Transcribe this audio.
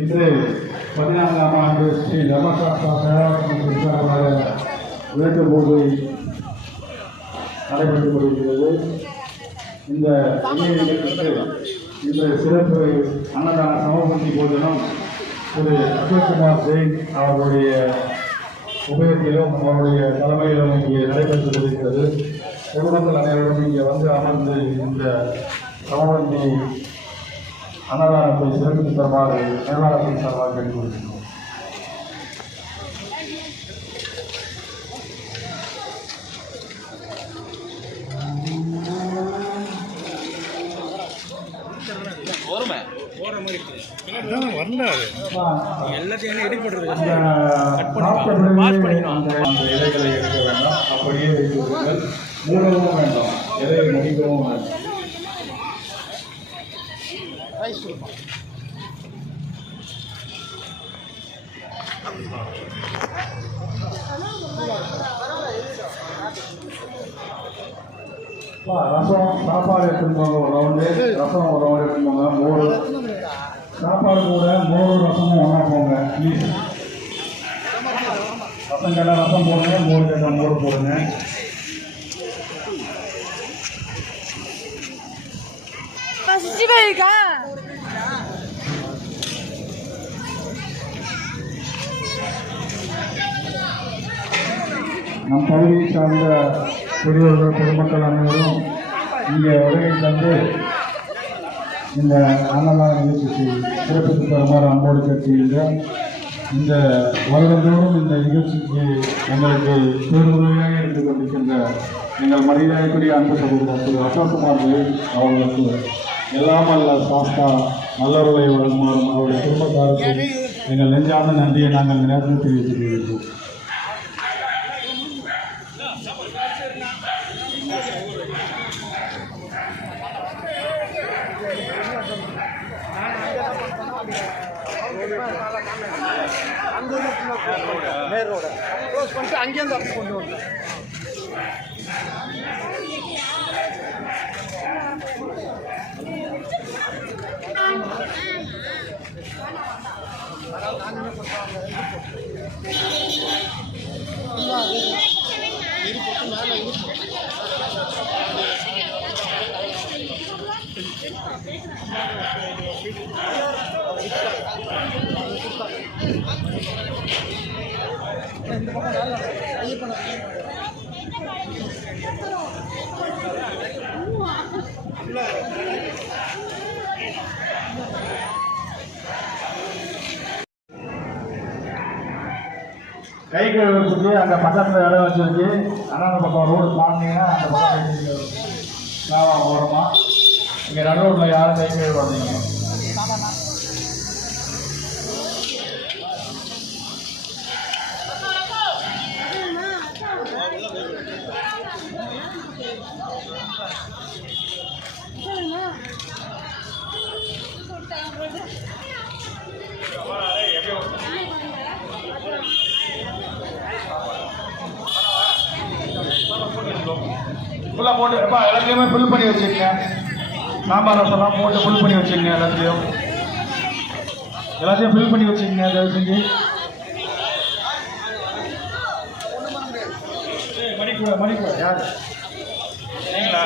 இன்று 14ஆம் ஆண்டு ஸ்ரீ தர்மசாஸ்திரா சேவாசமாக வேட்டு பூஜை நடைபெற்றுக் கொண்டிருக்கிறது. இந்த இந்த சிறப்பு அன்னதான சமபந்தி போஜனம் திரு அசோக்குமார் ஜெயின் அவர்களுடைய உபயத்திலும் அவருடைய தலைமையிலும் இங்கே நடைபெற்றுக் கொண்டிருக்கிறது. பொதுமக்கள் அனைவரும் இங்கே வந்து அமர்ந்து இந்த சமபந்தி அன்னதானத்தை சிறப்பித்து தருமாறு நிர்வாகத்தின் சார்பாக கேட்டுக்கொள்கிறோம். இலைகளை எடுக்க வேண்டாம், அப்படியே வைத்து மூடவும் வேண்டாம், இலையை முடிக்கவும் வேண்டாம். ரசம் சாப்பாடு எடுத்துக்கோங்க, ஒரு ரவுண்டு ரசம் ஒரு ரவுண்டு எடுத்துக்கோங்க. மோர் சாப்பாடு கூட மோர் ரசமும் ஒன்றா போங்க ப்ளீஸ். ரசம் கேட்டால் ரசம் போடுங்க, மோர் கேட்டால் மோர் போடுங்க. நம் பகுதியை சார்ந்த பெரியவர்கள் பொதுமக்கள் அனைவரும் இங்கே வருகை தந்து இந்த அன்னதான நிகழ்ச்சிக்கு சிறப்பித்து தருமாறு அன்போடு கேட்கின்றோம். இந்த வருடந்தோறும் இந்த நிகழ்ச்சிக்கு எங்களுக்கு பேருதவியாக இருந்து கொண்டிருக்கின்ற எங்கள் மனிதனுக்குரிய அன்பு சகோதரர் திரு அசோக்குமார் அவர்களுக்கு எல்லாம் அல்ல சாஸ்தா நல்லவர்களை வழங்குமாறும் அவருடைய குடும்பத்தாருக்கு எங்கள் நெஞ்சார்ந்த நன்றியை நாங்கள் நேரத்தில் தெரிவித்துக் கொள்கிறோம். அங்கேருந்து அப்படி கொண்டு வந்து கை கழுவுறதுக்கு அந்த பக்கத்தில் இடம் வச்சுருக்கு. ஆனால் அந்த பக்கம் ரோடு தாண்டிங்கன்னா அந்த பக்கம் ஓரமாக இங்கே நடு ரோட்டில் யாரும் கை கழுவாதீங்க. ஃபுல்லாக போட்டு எல்லாத்தையுமே ஃபில் பண்ணி வச்சுக்கங்க. சாம்பார் ரசம்லாம் போட்டு ஃபில் பண்ணி வச்சுக்கங்க. எல்லாத்தையும் ஃபில் பண்ணி வச்சுக்கங்க. தயவு செஞ்சு மணிக்கூட யார் சரிங்களா?